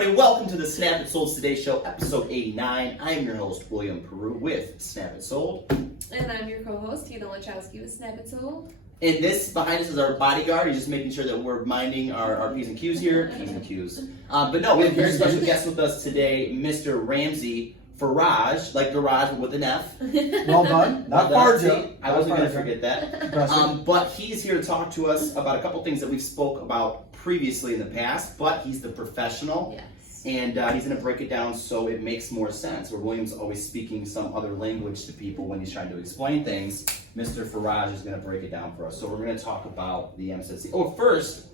everybody. Welcome to the Snap It Sold Today Show, episode 89. I'm your host, William Peru, with Snap It Sold. And I'm your co-host, Tina Lachowski with Snap It Sold. And this behind us is our bodyguard. He's just making sure that we're minding our P's and Q's here. P's and Q's. But no, we have a very special guest with us today, Mr. Ramzie Faraj, like garage, but with an F. Well done. Not Faraj. I wasn't going to forget that. But he's here to talk to us about a couple things that we've spoke about previously in the past, but he's the professional. Yes. And he's going to break it down so it makes more sense. Where William's always speaking some other language to people when he's trying to explain things, Mr. Faraj is going to break it down for us. So we're going to talk about the MCC. Oh, first,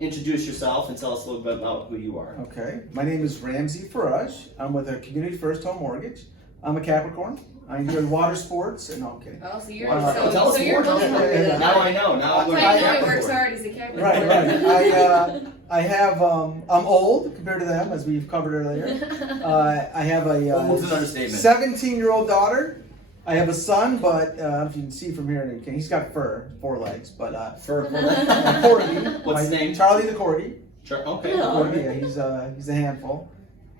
introduce yourself and tell us a little bit about who you are. Okay. My name is Ramzie Faraj. I'm with a Community First Home Mortgage. I'm a Capricorn. I enjoy water sports. And no, I'm kidding. Oh, so you're Tell us you're more. both Now I know. Now I'm So going I to know he Capricorn. works hard. He's a Capricorn. Right. I have. I'm old compared to them, as we've covered earlier. I have a Old's an understatement. 17-year-old daughter. I have a son, but I don't know if you can see from here. He's got fur, 4 legs, but corgi. What's his name? Charlie the corgi. Okay. Corgi, yeah, he's a handful.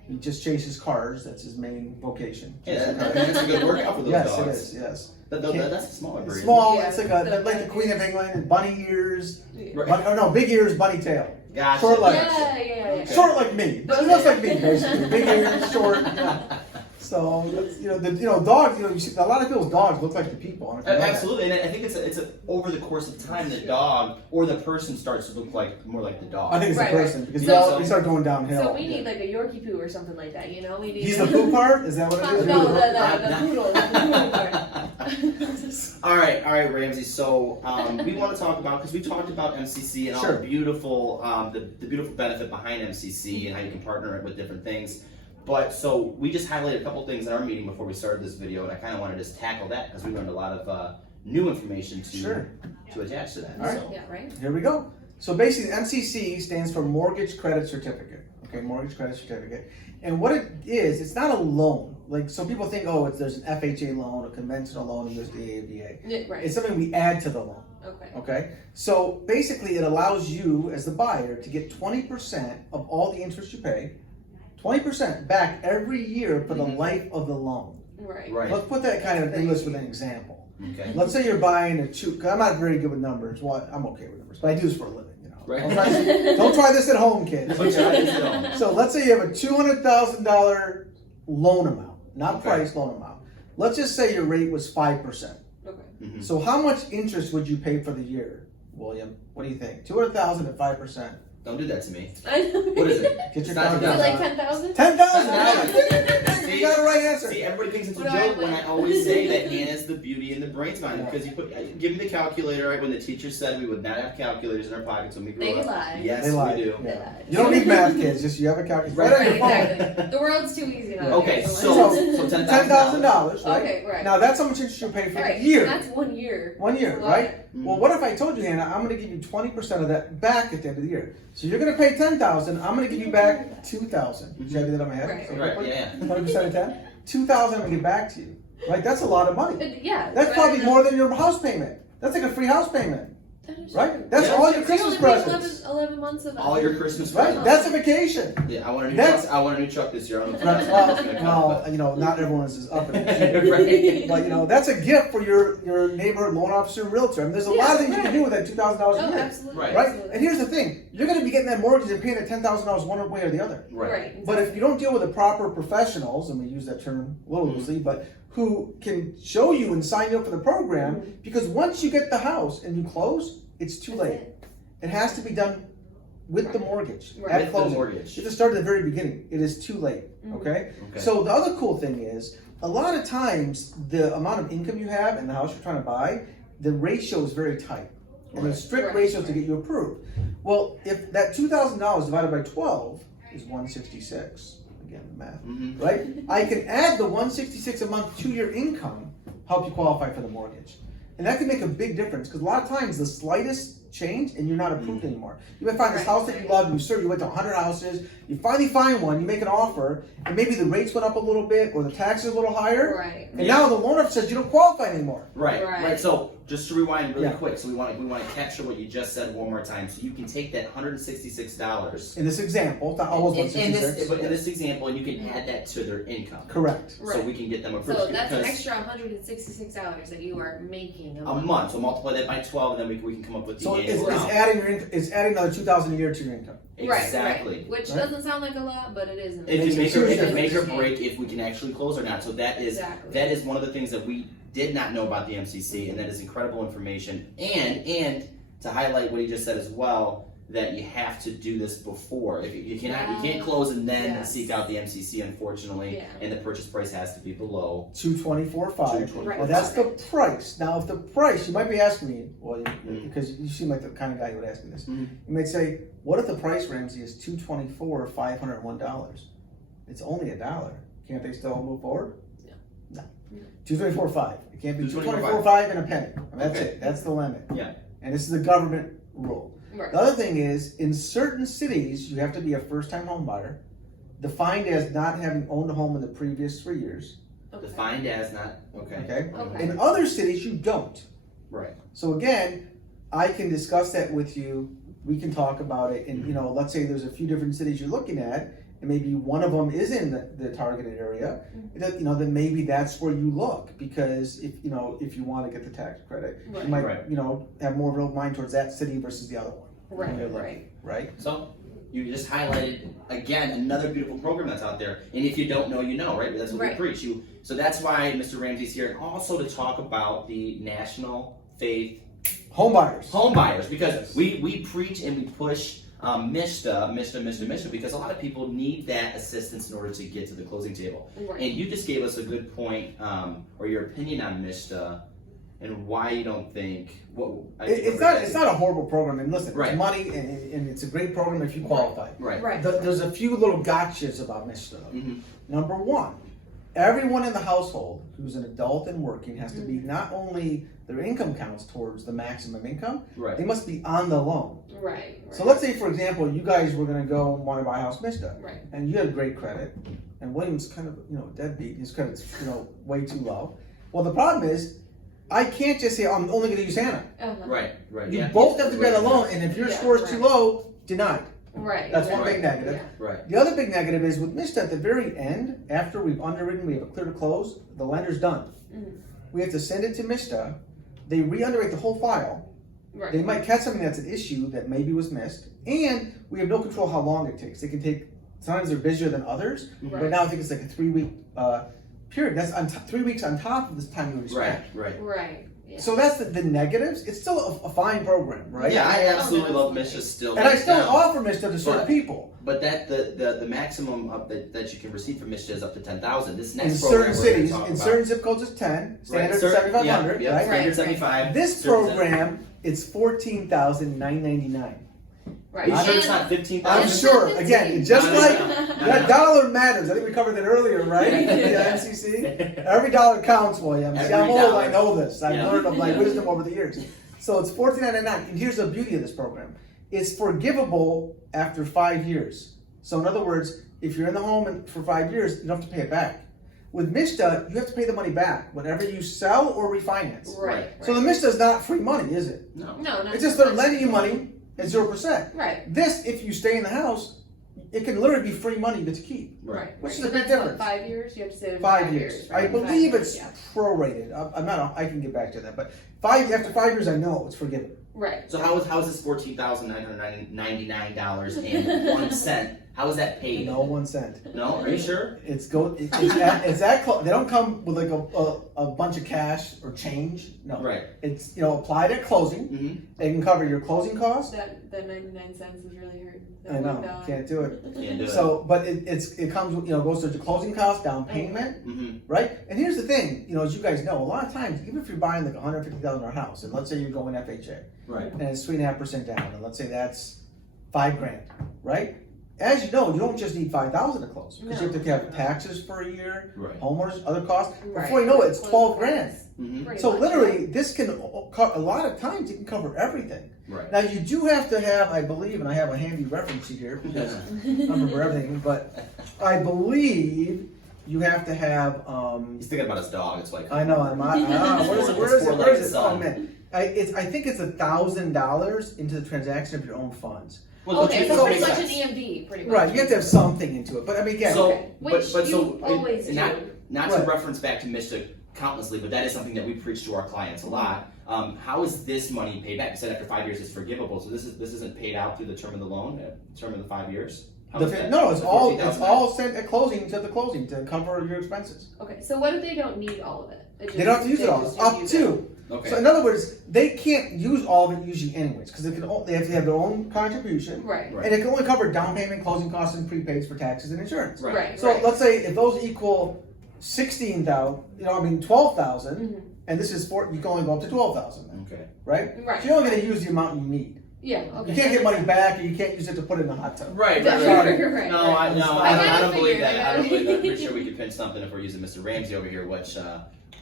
He just chases cars. That's his main vocation. Yeah, that's a good workout for those Yes, dogs. it is. Yes. That's a smaller breed. Small. Yeah, It's like the Queen of England, and bunny ears. Right. Big ears, bunny tail. Gotcha. Short legs. Yeah. Short like me. He looks like me, basically. Big ears, short. So dogs. You see, a lot of people's dogs look like the people. I don't know if you know that. Absolutely, and I think it's over the course of time the dog or the person starts to look like more like the dog. I think it's Right, the person because So- we start going downhill. So we need like a Yorkie poo or something like that, you know? We need. He's the poo part. Is that what it is? No, the poodle. The poodle part. All right, Ramzie. So we want to talk about, because we talked about MCC and all Sure. the beautiful, the beautiful benefit behind MCC and how you can partner it with different things. But so we just highlighted a couple things in our meeting before we started this video, and I kind of wanted to just tackle that because we learned a lot of new information to attach to that. All right. So. Yeah, right? Here we go. So basically, MCC stands for Mortgage Credit Certificate. Okay, Mortgage Credit Certificate. And what it is, it's not a loan. Like, so people think, there's an FHA loan, a conventional loan, a USDA, VA. Yeah, right. It's something we add to the loan. Okay? So basically, it allows you, as the buyer, to get 20% of all the interest you pay, 20% back every year for the life of the loan. Right. Let's put that kind of English with an example. Okay. Let's say you're buying a because I'm not very good with numbers. Well, I'm okay with numbers, but I do this for a living. Right. Don't try this at home, kids. Okay. So let's say you have a $200,000 loan amount, not price loan amount. Let's just say your rate was 5%. Okay. Mm-hmm. So how much interest would you pay for the year, William? What do you think? 200,000 at 5%. Don't do that to me. I know. What is it? Get your It's not Is it calculator. like 10,000? 10,000. See? You got the right answer. See, everybody thinks it's a What do I joke when win? I always say that Hannah's the beauty and the brains behind it, Yeah. because give me the calculator, right? When the teacher said we would not have calculators in our pockets when we grew They up. lie. Yes, They lie. we do. They Yeah. lied. You don't need math, kids. Just you have a calculator. Right. Right on Right, your phone. exactly. The world's too easy now. Okay, so $10,000, $10,000. right? Okay, right. Now that's how much interest you pay for All right, the year. That's 1 year. 1 year, That's a lot. right? Well, what if I told you, Hannah, I'm going to give you 20% of that back at the end of the year. So you're going to pay 10,000. I'm going to give you back 2,000. Did I do that on my head? Right. So Right, yeah. 20% of 10. 2,000. I'm going to give back to you. Right? That's a lot of money. But yeah. That's but probably more than your house payment. That's like a free house payment, that is right? true. That's Yeah. all So your you Christmas only paid presents, 11 months of that. All your Christmas right? presents. That's a vacation. Yeah, I want a new That's- truck. I want a new truck this year. I don't know if Right, that's gonna come, well, not everyone is up in but- it. Right. But that's a gift for your neighborhood loan officer and realtor. I mean, there's a lot of things you can do with that $2,000 a Oh, year. absolutely. Right. Right? Absolutely. And here's the thing. You're going to be getting that mortgage and paying that $10,000 one way or the other. Right. But if you don't deal with the proper professionals, and we use that term a little loosely, but who can show you and sign you up for the program, because once you get the house and you close, it's too late. It has to be done with the mortgage. Right. At With the closing. mortgage. You have to start at the very beginning. It is too late. Okay? Okay. So the other cool thing is, a lot of times, the amount of income you have and the house you're trying to buy, the ratio is very tight. And there's strict Right. ratios to get you approved. Well, if that $2,000 divided by 12 is 166, again, the math, Mhm. right? I can add the 166 a month to your income, help you qualify for the mortgage. And that can make a big difference, because a lot of times the slightest change and you're not approved anymore. You might find this house that you love, you search, you went to 100 houses, you finally find one, you make an offer, and maybe the rates went up a little bit or the taxes a little higher, Right. and now the loan officer says you don't qualify anymore. Right. Right. Right. So just to rewind really Yeah. quick, so we want to capture what you just said one more time. So you can take that $166 In this example, it's not always in 166. this example, and you can add that to their income. Correct. So we can get them approved. So that's an because extra $166 that you are making a month. So multiply that by 12, and then we can come up with the So it's, annual it's amount. adding your income. It's adding another $2,000 a year to your income. Exactly. Right. Which Right. doesn't sound like a lot, but it is. It can make huge or difference. break if we can actually close or not. So that is one of the things that we did not know about the MCC, and that is incredible information. And to highlight what he just said as well, that you have to do this before. If you can't close and then seek out the MCC, unfortunately, and the purchase price has to be below $224,500. Right. Well, that's the price. Now, if the price, you might be asking me, well, because you seem like the kind of guy who would ask me this. You might say, what if the price, Ramsey, is $224,501? It's only $1. Can't they still move forward? No. $224,500. It can't be $224,500 and a penny. I mean, that's it. That's the limit. Yeah. And this is a government rule. Right. The other thing is, in certain cities, you have to be a first-time home buyer, defined as not having owned a home in the previous 3 years. Okay. Defined as not Okay. Okay. In other cities, you don't. Right. So again, I can discuss that with you. We can talk about it. And let's say there's a few different cities you're looking at, and maybe one of them is in the targeted area. That then maybe that's where you look, because if you want to get the tax credit, you might have more real mind towards that city versus the other one. Right. So you just highlighted again another beautiful program that's out there, and if you don't know, you know, right? That's what we preach. So that's why Mr. Ramsey's here, and also to talk about the National Faith Homebuyers, because we preach and we push MISTA, because a lot of people need that assistance in order to get to the closing table. Right. And you just gave us a good point, or your opinion on MISTA, and why you don't think it's not a horrible program. And listen, Right. it's money, and it's a great program if you qualify. Right. There's a few little gotchas about MISTA. Number one, everyone in the household who's an adult and working has to be, not only their income counts towards the maximum income, Right. they must be on the loan. Right. So let's say, for example, you guys were going to go and want to buy a house MISTA, Right. and you had great credit, and William's kind of deadbeat. His credit's way too low. Well, the problem is, I can't just say, I'm only going to use Hannah. Right. You both have to be on the loan, and if your score is too low, denied. Right. That's one big negative. Right. The other big negative is with MISTA, at the very end, after we've underwritten, we have a clear to close, the lender's done. We have to send it to MISTA. They re-underwrite the whole file. Right. They might catch something that's an issue that maybe was missed, and we have no control how long it takes. It can take, sometimes they're busier than others, but now I think it's like a 3-week period. That's 3 weeks on top of this time you would expect. Right. Yeah. So that's the negatives. It's still a fine program, right? Yeah, I absolutely love MISTA still. And I still offer MISTA to certain people. But that the maximum that you can receive from MISTA is up to 10,000. This next In program certain cities, in certain zip codes, it's 10. Standard 7,500. Yeah, Right? standard 75. This program, it's 14,999. Right. Are you sure it's not 15,000? I'm sure. Again, just No. that dollar matters. I think we covered that earlier, right? The MCC. Every dollar counts, William. See, I'm old. I know this. I've learned of my wisdom over the years. So it's $14.99. And here's the beauty of this program: it's forgivable after 5 years. So in other words, if you're in the home for 5 years, you don't have to pay it back. With MISTA, you have to pay the money back whenever you sell or refinance. Right. So the MISTA is not free money, is it? No. No. It's just they're lending you money at 0%. Right. This, if you stay in the house, it can literally be free money you get to keep. Right. Which is So a big that's difference. 5 years. You have to say 5 years. Right? I believe 5 it's years, prorated. I'm not. I can get back to that. But after 5 years, I know it's forgiven. Right. So how is this $14,999.01? How is that paid? No 1 cent. No, are you sure? It's that close. They don't come with like a bunch of cash or change. No. Right. It's applied at closing. They can cover your closing costs. That 99 cents is really hurting. I know. Can't do it. Can't do it. So, but it comes with, goes to the closing costs, down payment, right? And here's the thing, as you guys know, a lot of times, even if you're buying like $150,000 house, and let's say you're going FHA, Right. and it's 3.5% down, and let's say that's $5,000, right? As you know, you don't just need $5,000 to close, because you have to have taxes for a year, Right. homeowners, other costs. Right. Before you know it, it's $12,000. Pretty So much, literally, this can a lot of times it can cover everything. Right. Now you do have to have, I believe, and I have a handy reference sheet here because I don't remember everything, but I believe you have to have. He's thinking about his dog. It's like I know. Where is it? Where is it? Oh man, I think it's $1,000 into the transaction of your own funds. Well, Okay, so so pretty pretty much much an EMD, pretty much. Right, you have to have something into it. But I mean, again, So, Okay. Which you always do. not Right. to reference back to Mr. Countlessly, but that is something that we preach to our clients a lot. How is this money paid back? You said after 5 years it's forgivable, so this isn't paid out through the term of the loan, term of the 5 years. How is that? no, it's The all $14,000? sent at closing to the closing to cover your expenses. Okay, so what if they don't need all of it? They don't have to use it all. just Up use it. to. Okay. So in other words, they can't use all of it usually anyways because they have to have their own contribution, Right. Right. and it can only cover down payment, closing costs, and prepaids for taxes and insurance. Right. Right. So let's say if those equal 16,000, 12,000, Mhm. and this is you can only go up to 12,000, Okay. right? Right. So you're only going to use the amount you need. Yeah. Okay. You can't get money back, or you can't use it to put in the hot tub. Right, Right, Sorry. No, I I don't kinda believe that. I don't figured. believe that. I'm pretty sure we could pinch something if we're using Mr. Ramsey over here, which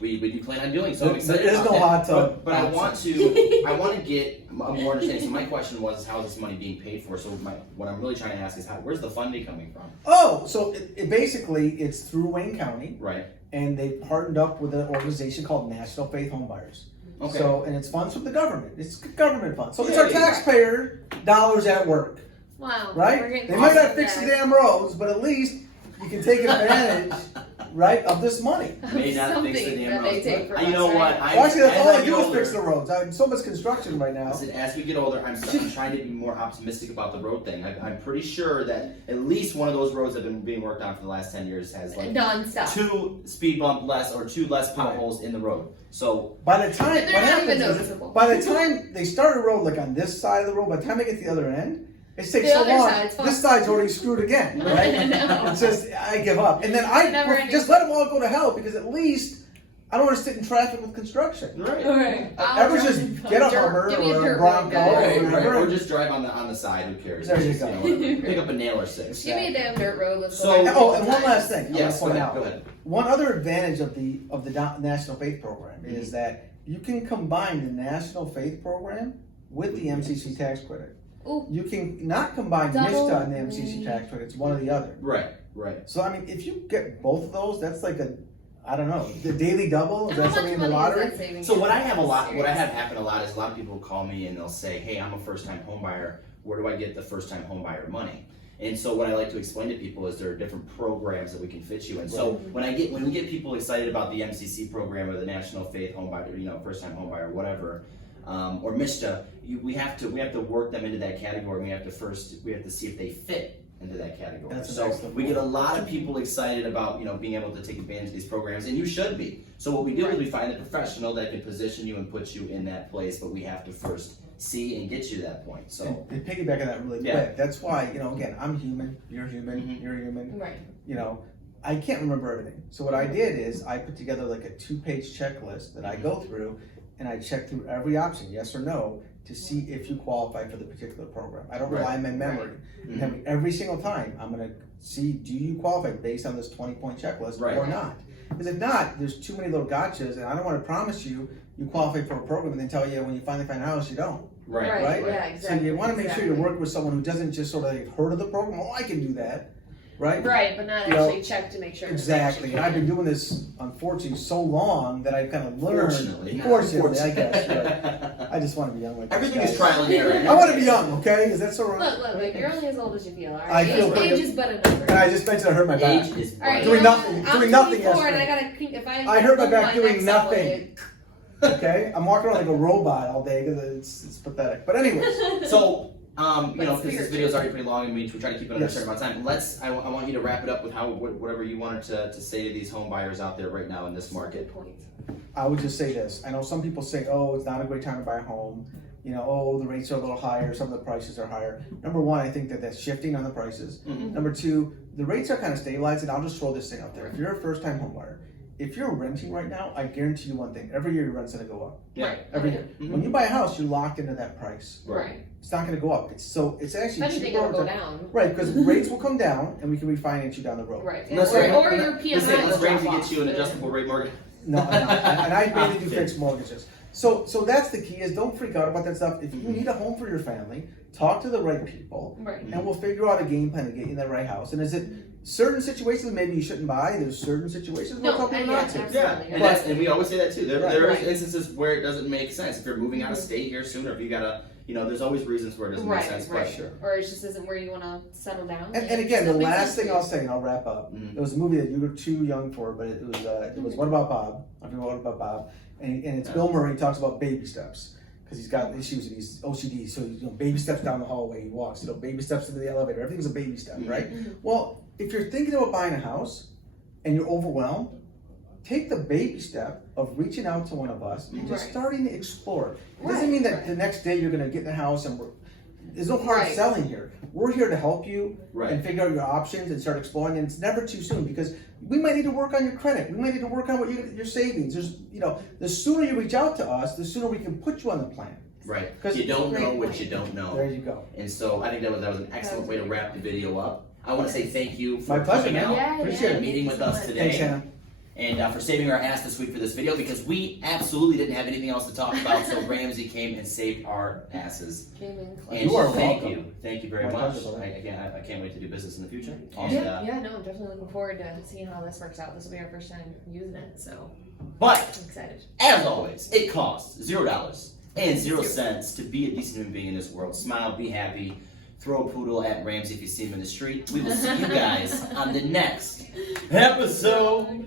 we do plan on doing. So I'm There excited is about no that. hot tub But I option. want to get a more understanding. So my question was, how is this money being paid for? So what I'm really trying to ask is, where's the funding coming from? Oh, so it basically it's through Wayne County, Right. and they partnered up with an organization called National Faith Homebuyers. Okay. So, and it's funds from the government. It's government funds. So it's Yeah, our yeah. taxpayer dollars at work, Wow. We're right? getting They might close not to fix the that. damn roads, but at least you can take advantage, right, of this money. May not Something fix the damn that they roads. take from You know us, what? right? Well, actually, that's as all I I do get is older- fix the roads. I'm so much construction right now. Listen, as we get older, I'm trying to be more optimistic about the road thing. I'm pretty sure that at least one of those roads that have been being worked on for the last 10 years has like Non-stop. 2 speed bump less or 2 less potholes in the road. So By the time, And they're what not happens even is, noticeable. by the time they start a road like on this side of the road, by the time they get to the other end, it takes The so other long. side's fine. This side's already screwed again, right? I know. It's just I give up, and then Never I ending. just let them all go to hell because at least I don't want to sit in traffic with construction. right. Okay. Ever just get a Hummer Give me a or a dirt Bronco road, or guys. Right, right. whatever. Or just drive on the side. Who cares? There you Just, go. whatever. Pick up a nail or 6. Give me a damn dirt road. Let's So- go. Oh, and one last thing I Yes. Go want to ahead. point Go out. ahead. One other advantage of the National Faith Program is Mm-hmm. that you can combine the National Faith Program with the MCC tax credit. Ooh. You can not combine Double. MISTA and the MCC tax credit. It's one or the other. Right. Right. So I mean, if you get both of those, that's like I don't know, the daily double. Is How that much something in the money is lottery? that saving So you? what I have Serious. happen a lot is a lot of people call me and they'll say, "Hey, I'm a first-time home buyer. Where do I get the first-time home buyer money?" And so what I like to explain to people is there are different programs that we can fit you in. So when we get people excited about the MCC program or the National Faith Home Buyer, first-time home buyer, whatever, or MISTA, we have to work them into that category. We have to see if they fit into that category. That's an So excellent we get point. a lot of people excited about being able to take advantage of these programs, and you should be. So what we do is we find a professional that can position you and put you in that place, but we have to first see and get you to that point. So And piggyback on that really Yeah. quick. That's why again, I'm human. You're human. Mhm. You're human. Right. I can't remember everything. So what I did is I put together like a 2-page checklist that I go through, and I check through every option, yes or no, to see if you qualify for the particular program. I don't rely on my memory. Mhm. And every single time, I'm gonna see, do you qualify based on this 20-point checklist Right. or not? Because if not, there's too many little gotchas, and I don't want to promise you qualify for a program and then tell you when you finally find a house you don't. right, Right. Yeah, exactly. So you want to make sure you're exactly. working with someone who doesn't just sort of like heard of the program. Oh, I can do that, right? Right, but not You know, actually check to make sure. it's Exactly. actually And I've been doing this, unfortunately, so long that I've kind of learned. Fortunately. Fortunately, I guess. Right. I just want to be young like this Everything guy. is trial and error. I want to be young, okay? Is that so wrong? Look, you're only as old as you feel, alright? I feel Age good. is but a number. And I just mentioned I hurt my back. Age is Alright, Doing you know nothing- what? doing nothing I'm 24 and I yesterday. gotta, if I hurt my hold back doing neck somewhere, nothing. Okay? I'm walking around like a robot all day because it's pathetic. But anyways, So, But because it's this weird. video is already pretty long and we try to keep it under a Yes. certain amount of time, I want you to wrap it up with whatever you wanted to say to these home buyers out there right now in this market. Good point. I would just say this. I know some people say, oh, it's not a great time to buy a home. Oh, the rates are a little higher, some of the prices are higher. Number one, I think that's shifting on the prices. Mhm. Number two, the rates are kind of stabilized, and I'll just throw this thing out there. If you're a first-time home buyer, if you're renting right now, I guarantee you one thing: every year your rent's gonna go up. Yeah. Right. Every okay. year. Mhm. When you buy a house, you're locked into that price. Right. It's not gonna go up. It's actually If anything, cheaper. it'll go down. Right, because rates will come down, and we can refinance you down the road. Right. Let's or say- or your PMI Let's will drop Ramsey off. get you an adjustable rate mortgage. No, and I mainly do Okay. fixed mortgages. So that's the key: is don't freak out about that stuff. If you Mhm. need a home for your family, talk to the right people, Right. and we'll figure out a game plan to get you in the right house. And is it certain situations maybe you shouldn't buy. There's certain situations we'll tell people not to. absolutely. Yeah, and we always say that too. There Right. are instances where it doesn't make sense. If you're moving out of state here soon, or if you gotta, there's always reasons where it doesn't make sense. Right. But sure. Or it just isn't where you want to settle down. And again, the Still makes last sense thing to I'll you. say, and I'll wrap up. Mhm. It was a movie that you were too young for, but it was What About Bob? I forget What About Bob, and it's Yeah. Bill Murray talks about baby steps because he's got issues with these OCD. So baby steps down the hallway, he walks. Baby steps into the elevator. Everything's a baby step, right? Mhm. Well, if you're thinking about buying a house and you're overwhelmed, take the baby step of reaching out to one of us and just Right. starting to explore. It doesn't Right, mean that right. the next day you're going to get in the house and there's no hard Right. selling here. We're here to help you Right. and figure out your options and start exploring. And it's never too soon because we might need to work on your credit. We might need to work on your savings. There's, the sooner you reach out to us, the sooner we can put you on the plan. Right. 'Cause- You don't know Great what point. you don't know. There you go. And so I think that was an excellent way to wrap the video up. I want to say thank you for My pleasure, coming man. out Yeah, Appreciate yeah. it. meeting with us today. Thanks, Hannah. And for saving our ass this week for this video because we absolutely didn't have anything else to talk about. So Ramzie came and saved our asses. Came in close. And You are thank welcome. you. Thank you very My much. pleasure, brother. I can't wait to do business in the future. And, Yeah, no, I'm definitely looking forward to seeing how this works out. This will be our first time using it, so But I'm excited. as always, it costs $0 and 0 cents to be a decent human being in this world. Smile, be happy. Throw a poodle at Ramzie if you see him in the street. We will see you guys on the next episode.